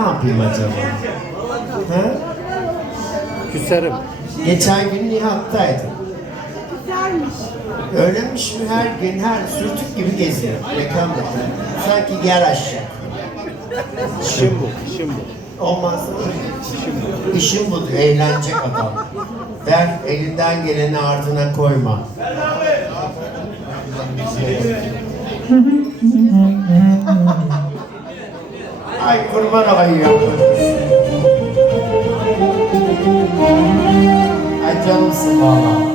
yapayım acaba? He? Küserim. Geçen gün Nihat'taydım. Güzelmiş. Öylemiş mi her gün her sürtük gibi geziyor. Reklam yapıyor. Sanki yer aşağı. İşim bu, işim bu. Olmaz. İşim bu. İşim bu diyor, eğlenecek adam. Ver elinden geleni ardına koyma. はい車のはいいよはいジョンスも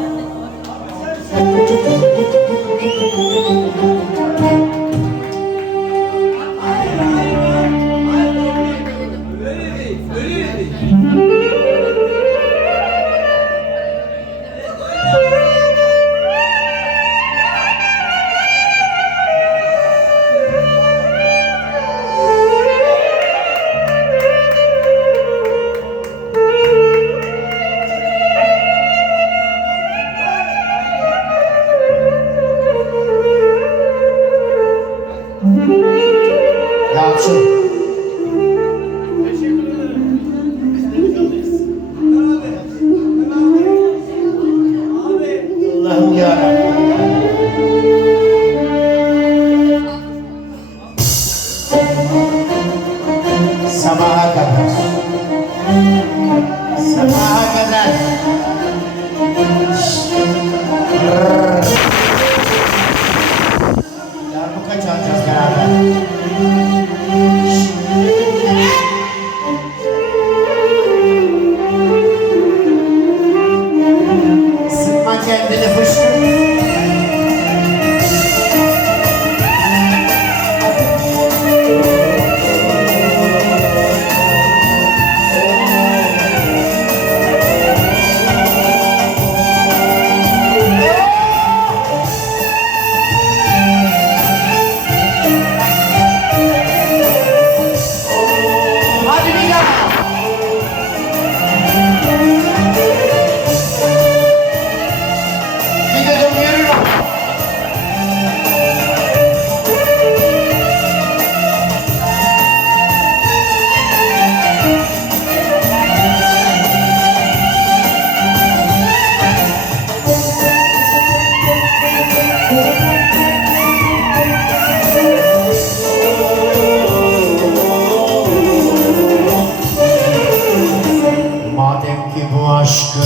Madem ki bu aşkı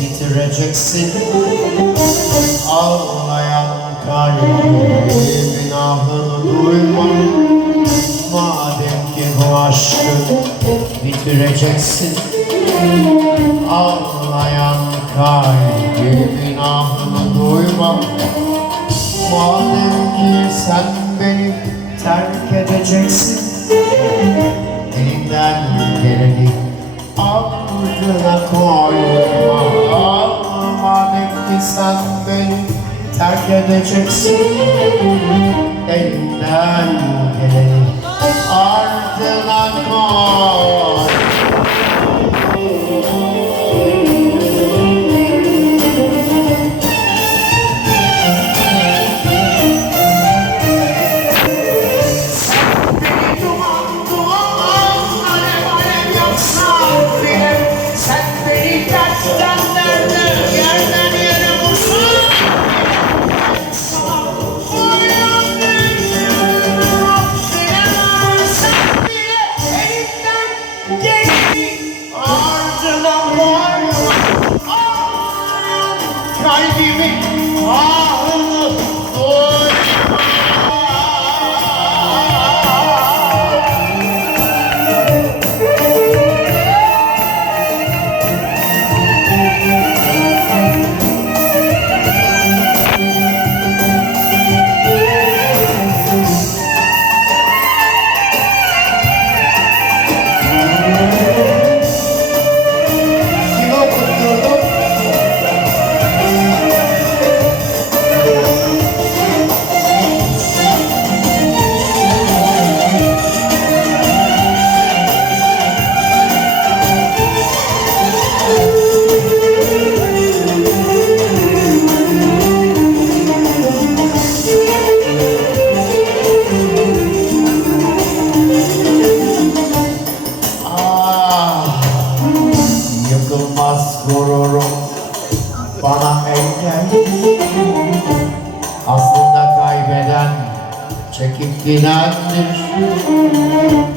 bitireceksin. Ağlayan kalbimin ahını duyma Madem ki bu aşkı bitireceksin. Ağlayan kalbimin ahını duyma Madem ki sen beni terk edeceksin ardına koyma Madem ki sen beni terk edeceksin. Elinden geleni ardına koy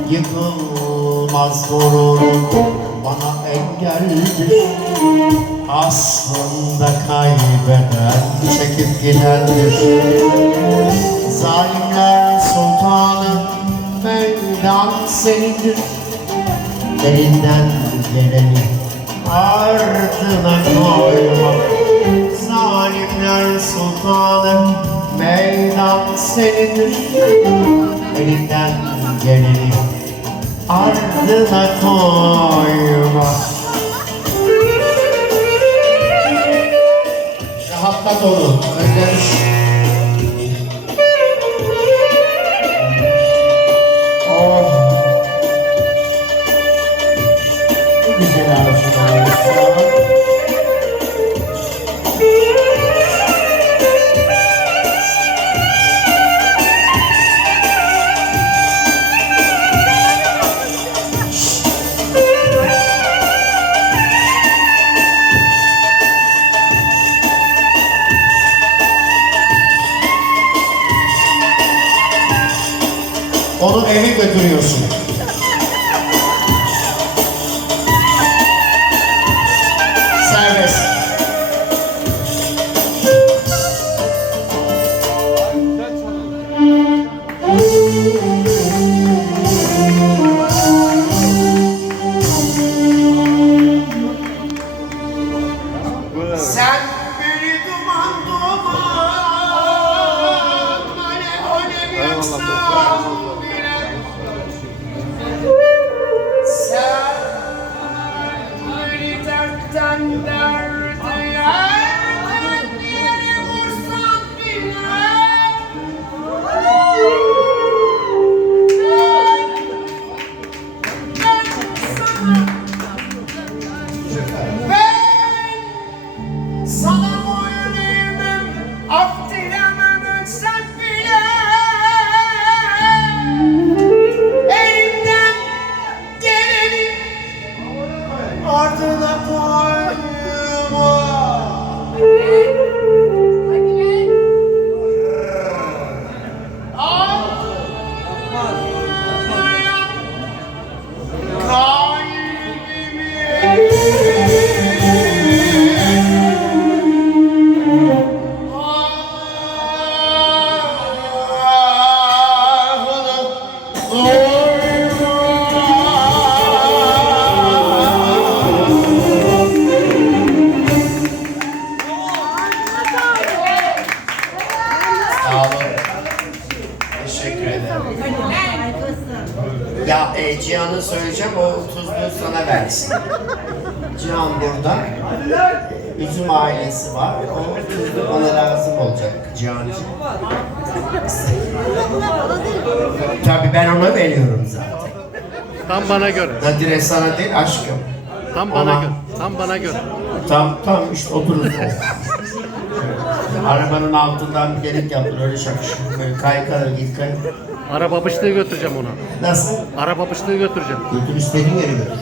Yıkılmaz gururun bana engeldir Aslında kaybeden çekip gidendir Zalimler sultanı meydan senindir. Elinden geleni ardına koyma Zalimler sultanı meydan senindir Elinden geleni ardına koyma Rahatlat onu, özlemiş. Onu eve götürüyorsun. Ardına koyma Kalbimi Ailesi var. O bana lazım olacak Cihan'cığım. Tabii ben ona veriyorum zaten. Tam bana göre. Nadire sana değil aşkım. Tam bana göre. Tam bana göre. Tam tam işte oturur. Arabanın altından bir delik yaptır öyle şakışık. Böyle kaykay git kay. Araba bışlığı götüreceğim ona. Nasıl? Araba bışlığı götüreceğim. Götür istediğin yere götür.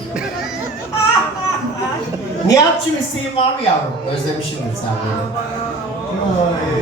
Nihat'cığım isteğin var mı yavrum? Özlemişimdir sen beni.